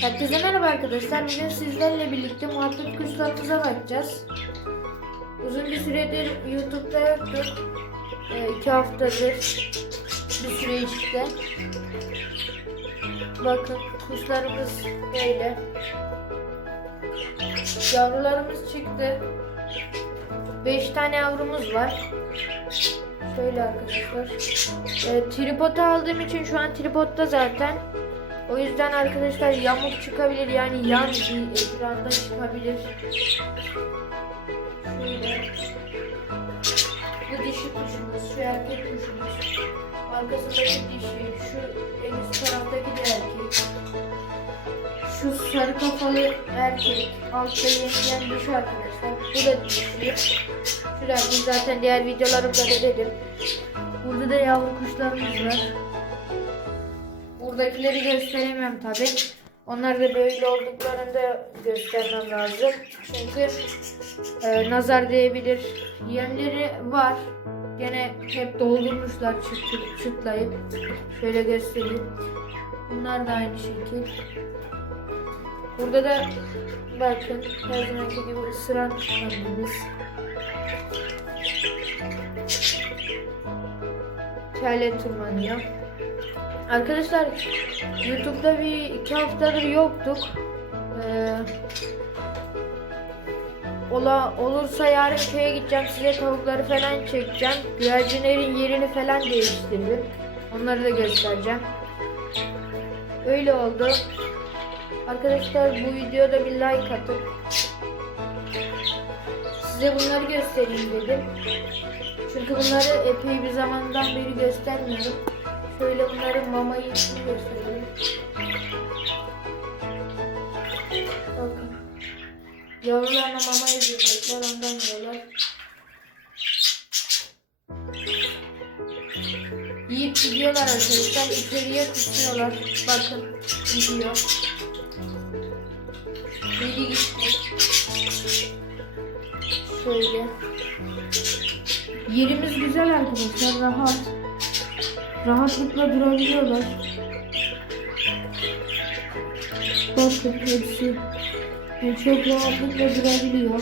Herkese merhaba arkadaşlar. Bugün sizlerle birlikte muhabbet kuşlarımıza bakacağız. Uzun bir süredir YouTube'da yoktuk. Ee, iki haftadır bir süre işte. Bakın kuşlarımız böyle. Yavrularımız çıktı. 5 tane yavrumuz var. Şöyle arkadaşlar. Ee, tripodu aldığım için şu an tripodda zaten. O yüzden arkadaşlar yamuk çıkabilir yani yan bir ekranda çıkabilir. Şöyle. Bu dişi kuşumuz, şu erkek kuşumuz. Arkasındaki dişi, şu en üst taraftaki de erkek. Şu sarı kafalı erkek, altta yeniyen dişi arkadaşlar. Bu da dişi. Şu erkek zaten diğer videolarımda da dedim. Burada da yavru kuşlarımız var. Buradakileri gösteremem tabi. Onlar da böyle olduklarını da göstermem lazım. Çünkü e, nazar değebilir. Yemleri var. Gene hep doldurmuşlar çıt çıt çıtlayıp. Şöyle göstereyim. Bunlar da aynı şekil. Burada da bakın her zamanki gibi ısıran annemiz. Kelle tırmanıyor. Arkadaşlar YouTube'da bir iki haftadır yoktuk. Ee, ola, olursa yarın köye gideceğim size tavukları falan çekeceğim. Güvercinlerin yerini falan değiştirdim. Onları da göstereceğim. Öyle oldu. Arkadaşlar bu videoda bir like atın. Size bunları göstereyim dedim. Çünkü bunları epey bir zamandan beri göstermiyorum. Şöyle bunların mama yiyişini göstereyim. Bakın. Yavrularına mama yedirecekler ondan yiyorlar. Yiyip gidiyorlar arkadaşlar. İçeriye kusuyorlar. Bakın gidiyor. Biri gitti. Şöyle. Yerimiz güzel arkadaşlar. Rahat rahatlıkla durabiliyorlar. Bakın hepsi yani çok rahatlıkla durabiliyor.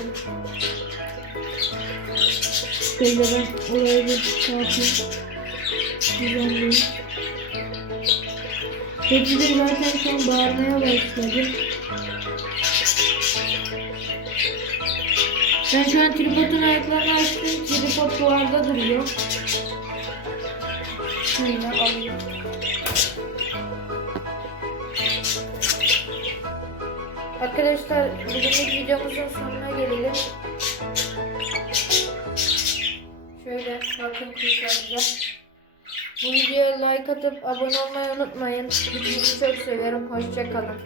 Şöyle ben oraya bir yapayım. Düzenleyeyim. Hepsi de zaten şu an bağırmaya başladı. Ben şu an tripodun ayaklarını açtım. Tripod duvarda duruyor. Şöyle alayım. Arkadaşlar bugünlük videomuzun sonuna gelelim. Şöyle bakın kuşlarımıza. Bu videoya like atıp abone olmayı unutmayın. Sizi çok severim. Hoşçakalın.